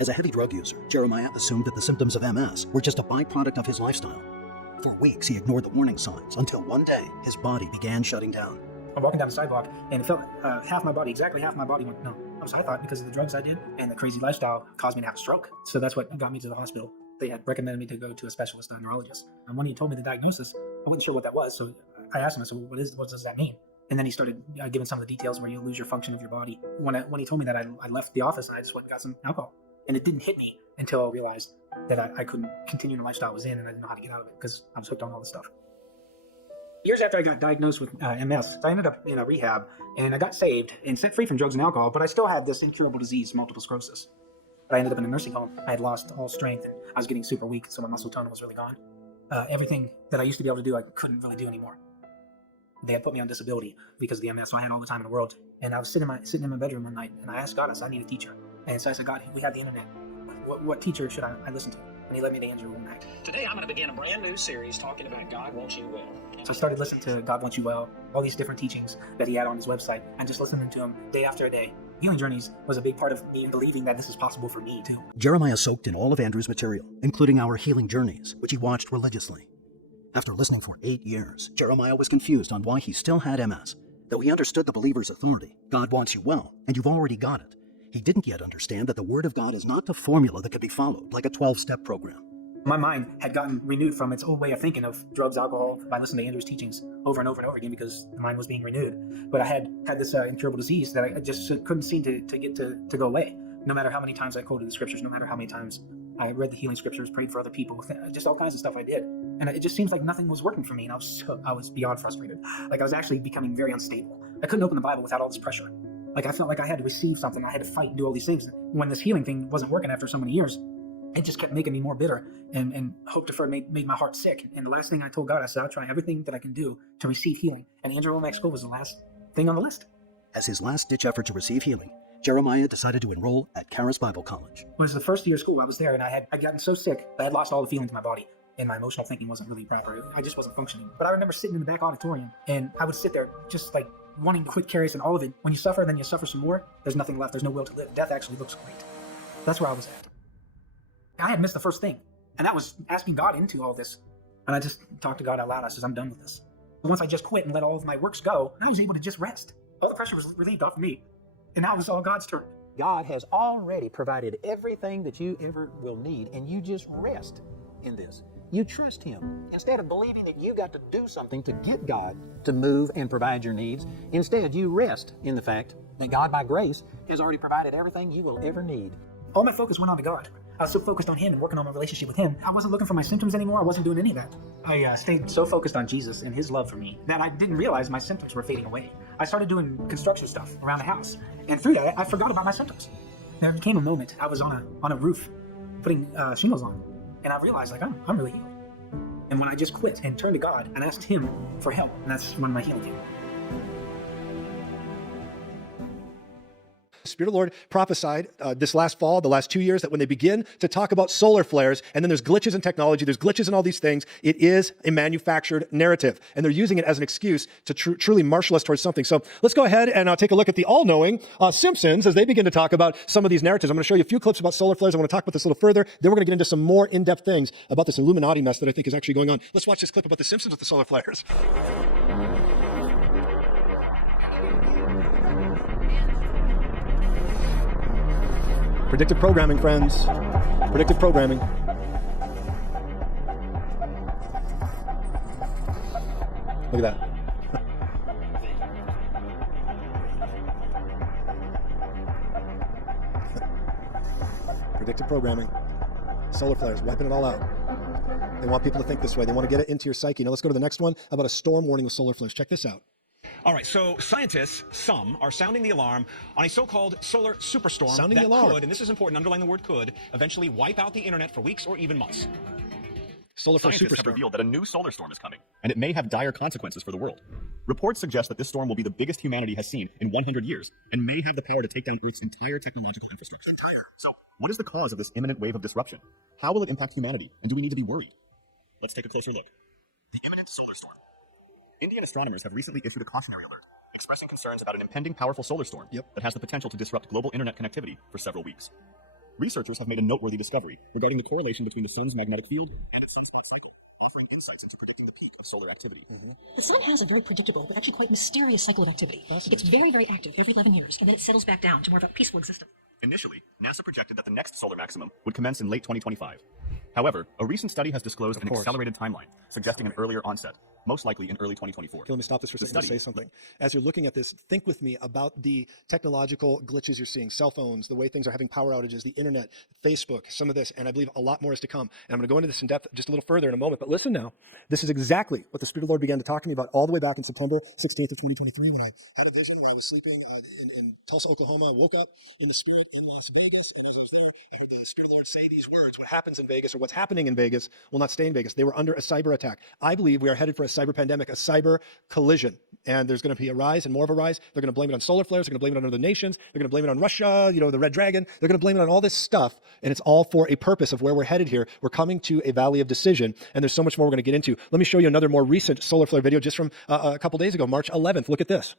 As a heavy drug user, Jeremiah assumed that the symptoms of MS were just a byproduct of his lifestyle. For weeks, he ignored the warning signs until one day, his body began shutting down. I'm walking down the sidewalk, and it felt half my body, exactly half my body went numb. I thought because of the drugs I did and the crazy lifestyle caused me to have a stroke. So that's what got me to the hospital. They had recommended me to go to a specialist, a neurologist. And when he told me the diagnosis, I wasn't sure what that was. So I asked him, I said, what does that mean? And then he started giving some of the details where you lose your function of your body. When he told me that, I left the office and I just went and got some alcohol. And it didn't hit me until I realized that I couldn't continue the lifestyle I was in, and I didn't know how to get out of it because I was hooked on all this stuff. Years after I got diagnosed with MS, I ended up in a rehab, and I got saved and set free from drugs and alcohol, but I still had this incurable disease, multiple sclerosis. But I ended up in a nursing home. I had lost all strength, and I was getting super weak, so my muscle tone was really gone. Everything that I used to be able to do, I couldn't really do anymore. They had put me on disability because of the MS, so I had all the time in the world. And I was sitting in my bedroom one night, and I asked God, I said, I need a teacher. And so I said, God, we have the internet. What teacher should I listen to? And he led me to Andrew one night. Today I'm going to begin a brand new series talking about God Wants You Well. So I started listening to God Wants You Well, all these different teachings that he had on his website, and just listening to him day after day. Healing Journeys was a big part of me believing that this is possible for me too. Jeremiah soaked in all of Andrew's material, including our Healing Journeys, which he watched religiously. After listening for 8 years, Jeremiah was confused on why he still had MS. Though he understood the believer's authority, God wants you well, and you've already got it. He didn't yet understand that the Word of God is not a formula that could be followed like a 12-step program. My mind had gotten renewed from its old way of thinking of drugs, alcohol, by listening to Andrew's teachings over and over and over again because the mind was being renewed. But I had this incurable disease that I just couldn't seem to get to go away. No matter how many times I quoted the scriptures, no matter how many times I read the healing scriptures, prayed for other people, just all kinds of stuff I did. And it just seems like nothing was working for me, and I was beyond frustrated. Like I was actually becoming very unstable. I couldn't open the Bible without all this pressure. Like I felt like I had to receive something, I had to fight and do all these things. When this healing thing wasn't working after so many years, it just kept making me more bitter, and hope deferred made my heart sick. And the last thing I told God, I said, I'll try everything that I can do to receive healing. And Andrew Womack School was the last thing on the list. As his last-ditch effort to receive healing, Jeremiah decided to enroll at Charis Bible College. It was the first year of school I was there, and I'd gotten so sick that I had lost all the feelings in my body, and my emotional thinking wasn't really proper. I just wasn't functioning. But I remember sitting in the back auditorium, and I would sit there just like wanting to quit Charis and all of it. When you suffer, then you suffer some more. There's nothing left. There's no will to live. Death actually looks great. That's where I was at. I had missed the first thing, and that was asking God into all this. And I just talked to God out loud. I said, I'm done with this. But once I just quit and let all of my works go, I was able to just rest. All the pressure was relieved off of me, and now it was all God's turn. God has already provided everything that you ever will need, and you just rest in this. You trust Him. Instead of believing that you got to do something to get God to move and provide your needs, instead you rest in the fact that God, by grace, has already provided everything you will ever need. All my focus went on to God. I was so focused on Him and working on my relationship with Him. I wasn't looking for my symptoms anymore. I wasn't doing any of that. I stayed so focused on Jesus and His love for me that I didn't realize my symptoms were fading away. I started doing construction stuff around the house, and through that, I forgot about my symptoms. There came a moment I was on a roof putting shingles on, and I realized like I'm really healed. And when I just quit and turned to God and asked Him for help, and that's when my healing came. The Spirit of the Lord prophesied this last fall, the last 2 years, that when they begin to talk about solar flares, and then there's glitches in technology, there's glitches in all these things, it is a manufactured narrative. And they're using it as an excuse to truly marshal us towards something. So let's go ahead and take a look at the all-knowing Simpsons as they begin to talk about some of these narratives. I'm going to show you a few clips about solar flares. I want to talk about this a little further. Then we're going to get into some more in-depth things about this Illuminati mess that I think is actually going on. Let's watch this clip about the Simpsons with the solar flares. Predictive programming, friends. Predictive programming. Look at that. Predictive programming. Solar flares, wiping it all out. They want people to think this way. They want to get it into your psyche. Now let's go to the next one about a storm warning with solar flares. Check this out. All right, so scientists, some, are sounding the alarm on a so-called solar superstorm Sounding that the alarm. could, and this is important, underline the word could, eventually wipe out the internet for weeks or even months. Solar flare Scientists have superstorm. revealed that a new solar storm is coming, and it may have dire consequences for the world. Reports suggest that this storm will be the biggest humanity has seen in 100 years, and may have the power to take down Earth's entire technological infrastructure. So, what is the cause of this imminent wave of disruption? How will it impact humanity, and do we need to be worried? Let's take a closer look. The imminent solar storm. Indian astronomers have recently issued a cautionary alert, expressing concerns about an impending powerful solar storm that has the potential to disrupt global internet connectivity for several weeks. researchers have made a noteworthy discovery regarding the correlation between the sun's magnetic field and its sunspot cycle, offering insights into predicting the peak of solar activity. The sun has a very predictable but actually quite mysterious cycle of activity. It gets very, very active every 11 years, and then it settles back down to more of a peaceful existence. Initially, NASA projected that the next solar maximum would commence in late 2025. However, a recent study has disclosed an accelerated timeline, suggesting an earlier onset, most likely in early 2024. Okay, let me stop this for a second to say something. As you're looking at this, think with me about the technological glitches you're seeing, cell phones, the way things are having power outages, the internet, Facebook, some of this, and I believe a lot more is to come. And I'm going to go into this in depth just a little further in a moment, but listen now. This is exactly what the Spirit of the Lord began to talk to me about all the way back in September 16th of 2023 when I had a vision where I was sleeping in Tulsa, Oklahoma, woke up in the Spirit in Las Vegas, and as I was there, I heard the Spirit of the Lord say these words: what happens in Vegas or what's happening in Vegas will not stay in Vegas. They were under a cyber attack. I believe we are headed for a cyber pandemic, a cyber collision. And there's going to be a rise and more of a rise. They're going to blame it on solar flares. They're going to blame it on other nations. They're going to blame it on Russia, the Red Dragon. They're going to blame it on all this stuff. And it's all for a purpose of where we're headed here. We're coming to a valley of decision. And there's so much more we're going to get into. Let me show you another more recent solar flare video just from a couple days ago, March 11th. Look at this.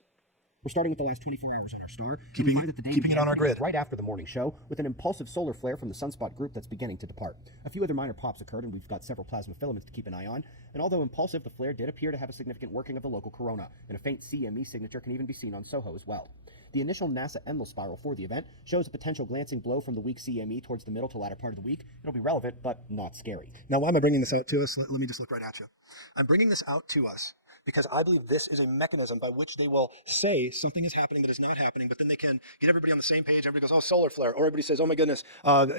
We're starting with the last 24 hours on our star. Keeping it on our grid. Right after the morning show, with an impulsive solar flare from the sunspot group that's beginning to depart. A few other minor pops occurred, and we've got several plasma filaments to keep an eye on. And although impulsive, the flare did appear to have a significant working of the local corona, and a faint CME signature can even be seen on SOHO as well. The initial NASA Enlil spiral for the event shows a potential glancing blow from the weak CME towards the middle to latter part of the week. It'll be relevant, but not scary. Now, why am I bringing this out to us? Let me just look right at you. I'm bringing this out to us because I believe this is a mechanism by which they will say something is happening that is not happening, but then they can get everybody on the same page. Everybody goes, oh, solar flare. Or everybody says, oh my goodness,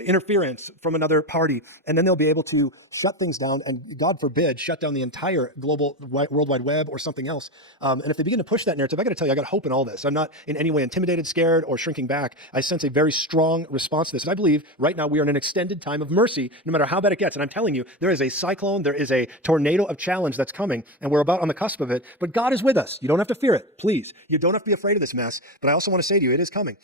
interference from another party. And then they'll be able to shut things down and, God forbid, shut down the entire global World Wide Web or something else. And if they begin to push that narrative, I got to tell you, I got hope in all this. I'm not in any way intimidated, scared, or shrinking back. I sense a very strong response to this. And I believe right now we are in an extended time of mercy, no matter how bad it gets. And I'm telling you, there is a cyclone, there is a tornado of challenge that's coming, and we're about on the cusp of it. But God is with us. You don't have to fear it, please. You don't have to be afraid of this mess. But I also want to say to you, it is coming.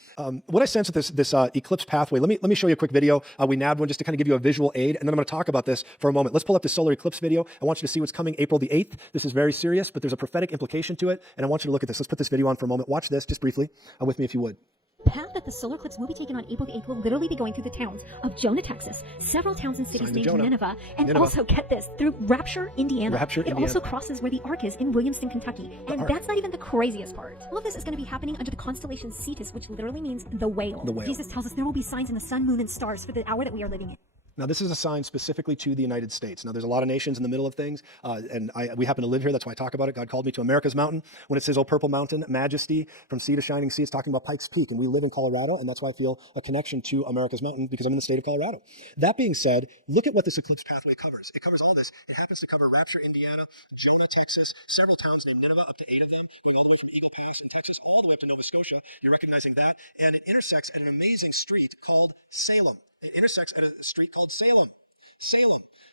What I sense with this eclipse pathway, let me show you a quick video. We nabbed one just to kind of give you a visual aid, and then I'm going to talk about this for a moment. Let's pull up the solar eclipse video. I want you to see what's coming April the 8th. This is very serious, but there's a prophetic implication to it, and I want you to look at this. Let's put this video on for a moment. Watch this just briefly with me if you would. The path that the solar eclipse will be taken on April the 8th will literally be going through the towns of Jonah, Texas, several towns and cities named Nineveh, and also, get this, through Rapture, Indiana. It also crosses where the Ark is in Williamston, Kentucky. And that's not even the craziest part. All of this is going to be happening under the constellation Cetus, which literally means the whale. Jesus tells us there will be signs in the sun, moon, and stars for the hour that we are living in. Now, this is a sign specifically to the United States. Now, there's a lot of nations in the middle of things, and we happen to live here. That's why I talk about it. God called me to America's mountain. When it says, oh, purple mountain, majesty, from sea to shining sea, it's talking about Pikes Peak, and we live in Colorado, and that's why I feel a connection to America's mountain, because I'm in the state of Colorado. That being said, look at what this eclipse pathway covers. It covers all this. It happens to cover Rapture, Indiana, Jonah, Texas, several towns named Nineveh, up to 8 of them, going all the way from Eagle Pass in Texas, all the way up to Nova Scotia. You're recognizing that. And it intersects at an amazing street called Salem. It intersects at a street called Salem.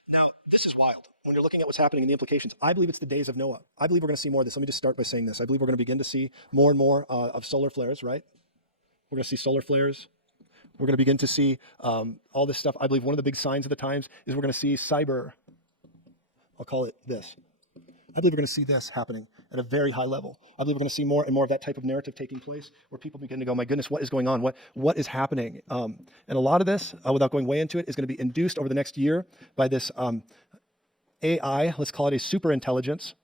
Now, this is wild. When you're looking at what's happening and the implications, I believe it's the days of Noah. I believe we're going to see more of this. Let me just start by saying this. I believe we're going to begin to see more and more of solar flares, right? We're going to see solar flares. We're going to begin to see all this stuff. I believe one of the big signs of the times is we're going to see cyber, I'll call it this. I believe we're going to see this happening at a very high level. I believe we're going to see more and more of that type of narrative taking place where people begin to go, my goodness, what is going on? What is happening? And a lot of this, without going way into it, is going to be induced over the next year by this AI, let's call it a super intelligence.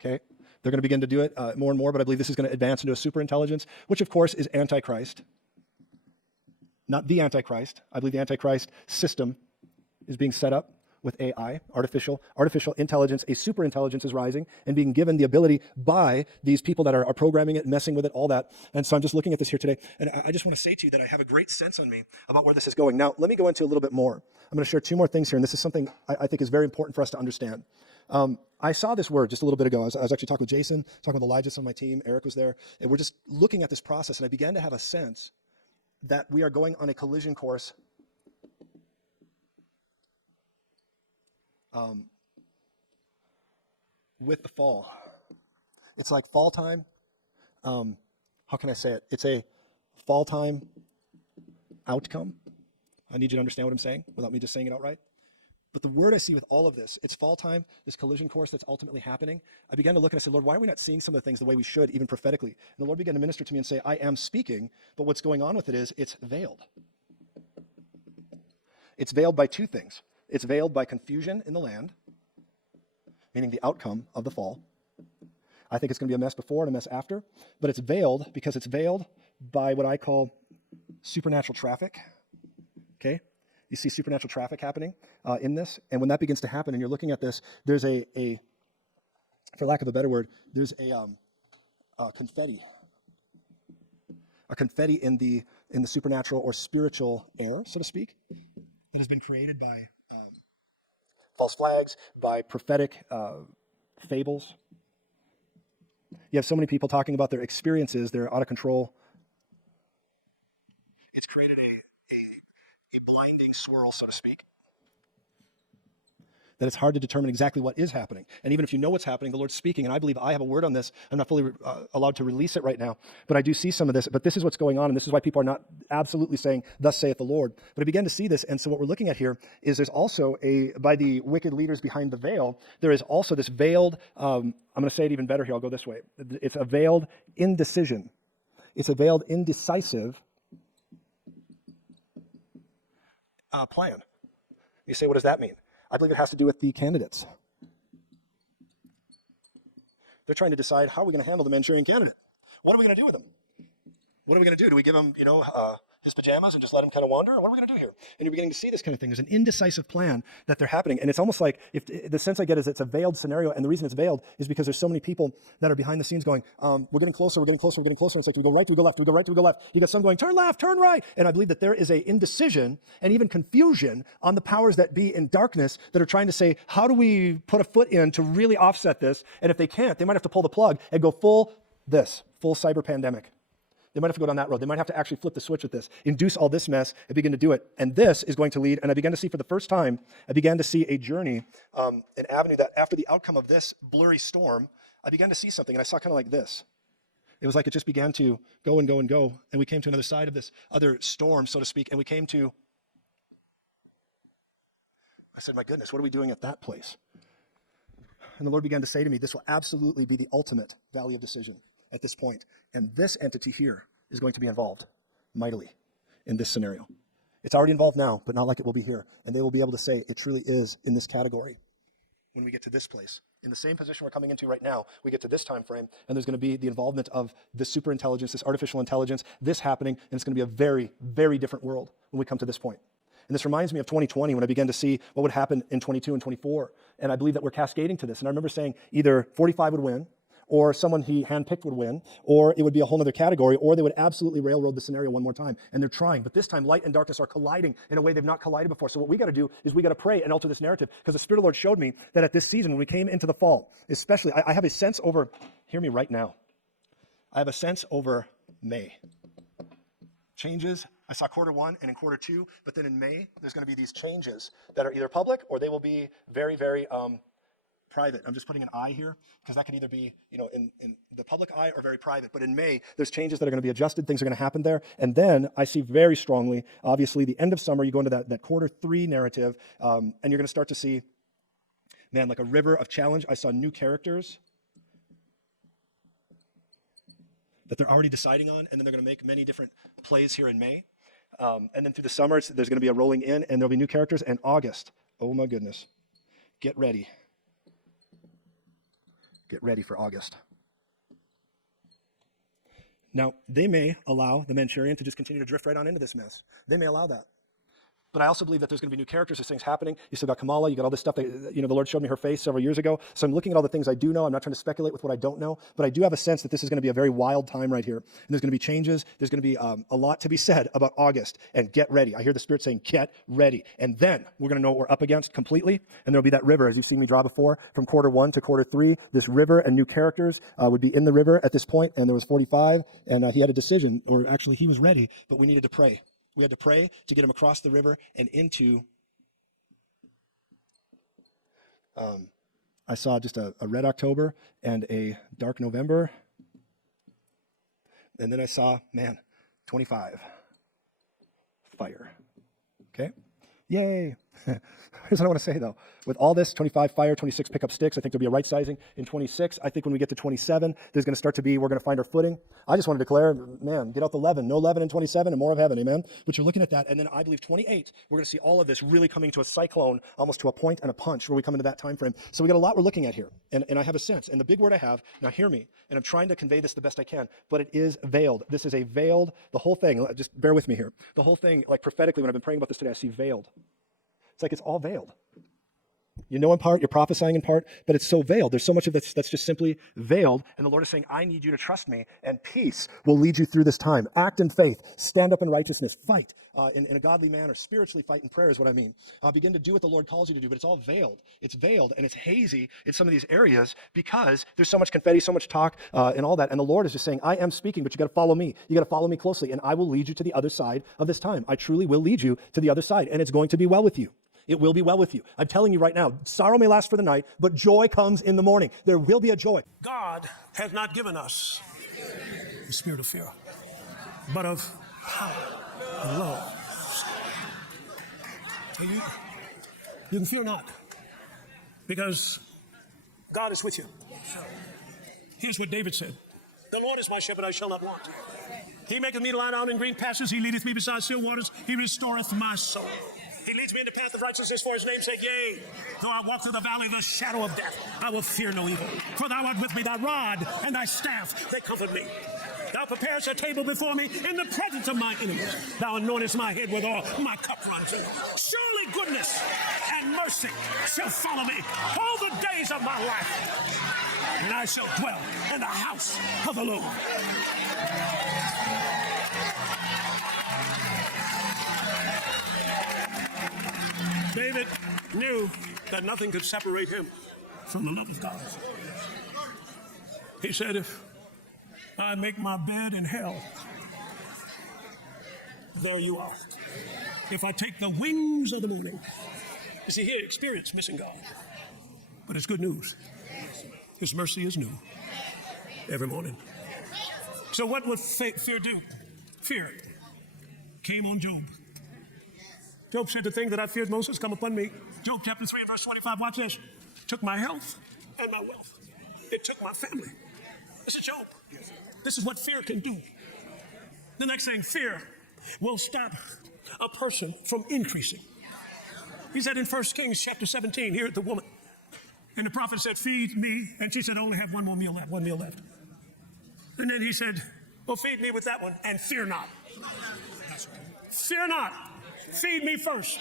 Okay, they're going to begin to do it more and more, but I believe this is going to advance into a super intelligence, which of course is Antichrist. Not the Antichrist. I believe the Antichrist system is being set up with AI, artificial intelligence. A super intelligence is rising and being given the ability by these people that are programming it, messing with it, all that. And so I'm just looking at this here today, and I just want to say to you that I have a great sense on me about where this is going. Now, let me go into a little bit more. I'm going to share 2 more things here, and this is something I think is very important for us to understand. I saw this word just a little bit ago. I was actually talking with Jason, talking with Elijah on my team. Eric was there, and we're just looking at this process, and I began to have a sense that we are going on a collision course with the fall. It's like fall time. How can I say it? It's a fall time outcome. I need you to understand what I'm saying without me just saying it outright. But the word I see with all of this, it's fall time, this collision course that's ultimately happening. I began to look and I said, Lord, why are we not seeing some of the things the way we should, even prophetically? And the Lord began to minister to me and say, I am speaking, but what's going on with it is it's veiled. It's veiled by two things. It's veiled by confusion in the land, meaning the outcome of the fall. I think it's going to be a mess before and a mess after, but it's veiled because it's veiled by what I call supernatural traffic. Okay? You see supernatural traffic happening in this, and when that begins to happen and you're looking at this, there's a for lack of a better word, there's a confetti in the supernatural or spiritual air, so to speak, that has been created by false flags, by prophetic fables. You have so many people talking about their experiences, they're out of control. It's created a blinding swirl, so to speak, that it's hard to determine exactly what is happening. And even if you know what's happening, the Lord's speaking, and I believe I have a word on this. I'm not fully allowed to release it right now, but I do see some of this. But this is what's going on, and this is why people are not absolutely saying, thus saith the Lord. But I began to see this, and so what we're looking at here is there's also by the wicked leaders behind the veil, there is also this veiled, I'm going to say it even better here, I'll go this way. It's a veiled indecision. It's a veiled indecisive plan. You say, what does that mean? I believe it has to do with the candidates. They're trying to decide, how are we going to handle the Manchurian candidate? What are we going to do with him? What are we going to do? Do we give him, his pajamas and just let him kind of wander? Or what are we going to do here? And you're beginning to see this kind of thing. There's an indecisive plan that they're happening. And it's almost like, if the sense I get is it's a veiled scenario. And the reason it's veiled is because there's so many people that are behind the scenes going, we're getting closer, we're getting closer, we're getting closer. And it's like, do we go right, do we go left, do we go right, do we go left? You got some going, turn left, turn right. And I believe that there is a indecision and even confusion on the powers that be in darkness that are trying to say, how do we put a foot in to really offset this? And if they can't, they might have to pull the plug and go full cyber pandemic. They might have to go down that road. They might have to actually flip the switch with this, induce all this mess, and begin to do it. And this is going to lead, and I began to see for the first time, I began to see a journey, an avenue that after the outcome of this blurry storm, I began to see something, and I saw kind of like this. It was like it just began to go and go and go, and we came to another side of this other storm, so to speak, and we came to, I said, my goodness, what are we doing at that place? And the Lord began to say to me, this will absolutely be the ultimate valley of decision at this point. And this entity here is going to be involved mightily in this scenario. It's already involved now, but not like it will be here. And they will be able to say it truly is in this category when we get to this place. In the same position we're coming into right now, we get to this time frame, and there's going to be the involvement of this superintelligence, this artificial intelligence, this happening, and it's going to be a very, very different world when we come to this point. And this reminds me of 2020 when I began to see what would happen in 22 and 24. And I believe that we're cascading to this. And I remember saying either 45 would win, or someone he handpicked would win, or it would be a whole other category, or they would absolutely railroad the scenario one more time. And they're trying, but this time light and darkness are colliding in a way they've not collided before. So what we got to do is we got to pray and alter this narrative, because the Spirit of the Lord showed me that at this season, when we came into the fall, especially, I have a sense over, hear me right now, I have a sense over May. Changes, I saw quarter one and in quarter two, but then in May, there's going to be these changes that are either public or they will be very, very private. I'm just putting an I here because that could either be, in the public eye or very private. But in May, there's changes that are going to be adjusted. Things are going to happen there. And then I see very strongly, obviously, the end of summer, you go into that quarter three narrative, and you're going to start to see, man, like a river of challenge. I saw new characters that they're already deciding on, and then they're going to make many different plays here in May. And then through the summer, there's going to be a rolling in, and there'll be new characters. And August, oh my goodness, get ready. Get ready for August. Now, they may allow the Manchurian to just continue to drift right on into this mess. They may allow that. But I also believe that there's going to be new characters, there's things happening. You still got Kamala, you got all this stuff that, the Lord showed me her face several years ago. So I'm looking at all the things I do know. I'm not trying to speculate with what I don't know, but I do have a sense that this is going to be a very wild time right here. And there's going to be changes. There's going to be a lot to be said about August, and get ready. I hear the Spirit saying, get ready. And then we're going to know what we're up against completely. And there'll be that river, as you've seen me draw before, from quarter one to quarter three. This river and new characters would be in the river at this point. And there was 45, and he had a decision, or actually he was ready, but we needed to pray. We had to pray to get him across the river and into, I saw just a red October and a dark November. And then I saw, 25, fire. Okay? Yay. Here's what I want to say, though. With all this, 25 fire, 26 pickup sticks, I think there'll be a right sizing in 26. I think when we get to 27, there's going to start to be, we're going to find our footing. I just want to declare, man, get out the leaven. No leaven in 27 and more of heaven, amen? But you're looking at that, and then I believe 28, we're going to see all of this really coming to a cyclone, almost to a point and a punch where we come into that time frame. So we got a lot we're looking at here, and I have a sense. And the big word I have, now hear me, and I'm trying to convey this the best I can, but it is veiled. This is a veiled, the whole thing, just bear with me here. The whole thing, like prophetically, when I've been praying about this today, I see veiled. It's like it's all veiled. You know in part, you're prophesying in part, but it's so veiled. There's so much of this that's just simply veiled. And the Lord is saying, I need you to trust me, and peace will lead you through this time. Act in faith. Stand up in righteousness. Fight in a godly manner. Spiritually fight in prayer is what I mean. Begin to do what the Lord calls you to do, but it's all veiled. It's veiled, and it's hazy in some of these areas because there's so much confetti, so much talk, and all that. And the Lord is just saying, I am speaking, but you got to follow me. You got to follow me closely, and I will lead you to the other side of this time. I truly will lead you to the other side, and it's going to be well with you. It will be well with you. I'm telling you right now, sorrow may last for the night, but joy comes in the morning. There will be a joy. God has not given us the spirit of fear, but of power and love. You can fear not, because God is with you. Here's what David said. The Lord is my shepherd, I shall not want. He maketh me to lie down in green pastures. He leadeth me beside still waters. He restoreth my soul. He leads me in the path of righteousness for his name's sake. Yea, though I walk through the valley of the shadow of death, I will fear no evil. For thou art with me, thy rod and thy staff, they comfort me. Thou preparest a table before me in the presence of my enemies. Thou anointest my head with oil, my cup runs over. Surely goodness and mercy shall follow me all the days of my life, and I shall dwell in the house of the Lord. David knew that nothing could separate him from the love of God. He said, if I make my bed in hell, there you are. If I take the wings of the morning. You see, he experienced missing God. But it's good news. His mercy is new every morning. So what would fear do? Fear came on Job. Job said, the thing that I feared most has come upon me. Job chapter 3 and verse 25, watch this. Took my health and my wealth. It took my family. This is Job. This is what fear can do. The next thing, fear will stop a person from increasing. He said in 1 Kings chapter 17, here at the woman, and the prophet said, feed me. And she said, I only have one meal left. And then he said, well, feed me with that one and fear not. Fear not. Feed me first.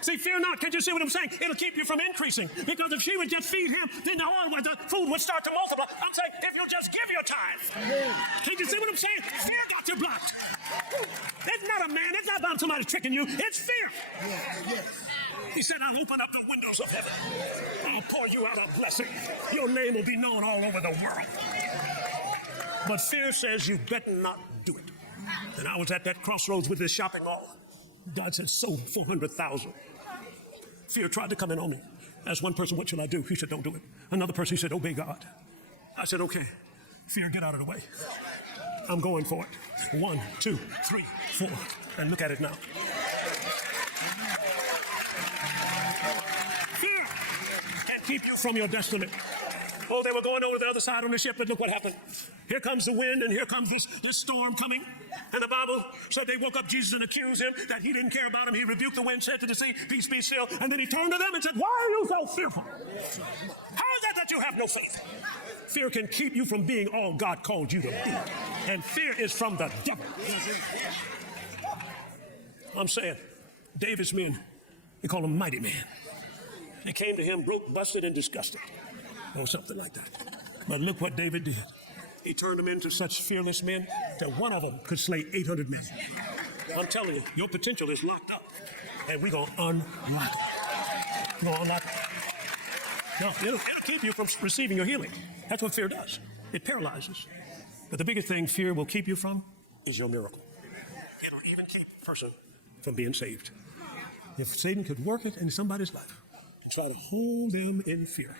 See, fear not. Can't you see what I'm saying? It'll keep you from increasing. Because if she would just feed him, then the food would start to multiply. I'm saying, if you'll just give your time. Can't you see what I'm saying? Fear got you blocked. It's not a man. It's not about somebody tricking you. It's fear. He said, I'll open up the windows of heaven. I'll pour you out a blessing. Your name will be known all over the world. But fear says you better not do it. And I was at that crossroads with this shopping mall. God said, sold 400,000. Fear tried to come in on me. Asked one person, what should I do? He said, don't do it. Another person, he said, obey God. I said, okay. Fear, get out of the way. I'm going for it. 1, 2, 3, 4. And look at it now. Fear can keep you from your destiny. Oh, they were going over the other side on the ship, but look what happened. Here comes the wind, and here comes this storm coming. And the Bible said they woke up Jesus and accused him that he didn't care about him. He rebuked the wind, said to the sea, peace be still. And then he turned to them and said, why are you so fearful? How is that you have no faith? Fear can keep you from being all God called you to be. And fear is from the devil. I'm saying, David's men, they call him mighty man. They came to him broke, busted, and disgusted. Or something like that. But look what David did. He turned them into such fearless men that one of them could slay 800 men. I'm telling you, your potential is locked up. And we're going to unlock it. We're going to unlock it. No, it'll keep you from receiving your healing. That's what fear does. It paralyzes. But the biggest thing fear will keep you from is your miracle. It'll even keep a person from being saved. If Satan could work it in somebody's life and try to hold them in fear.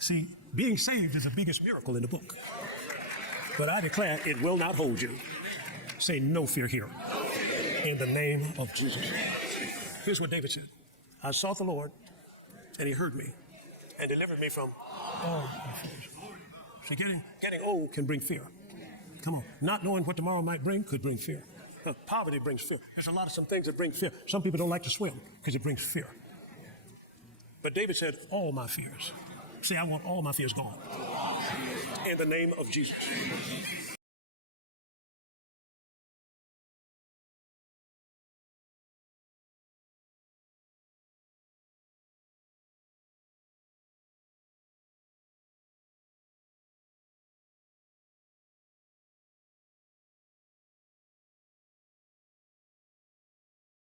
See, being saved is the biggest miracle in the book. But I declare it will not hold you. Say no fear here. In the name of Jesus. Here's what David said. I sought the Lord, and he heard me and delivered me from all my fears. See, getting old can bring fear. Come on. Not knowing what tomorrow might bring could bring fear. Poverty brings fear. There's a lot of some things that bring fear. Some people don't like to swim because it brings fear. But David said, all my fears. See, I want all my fears gone. In the name of Jesus.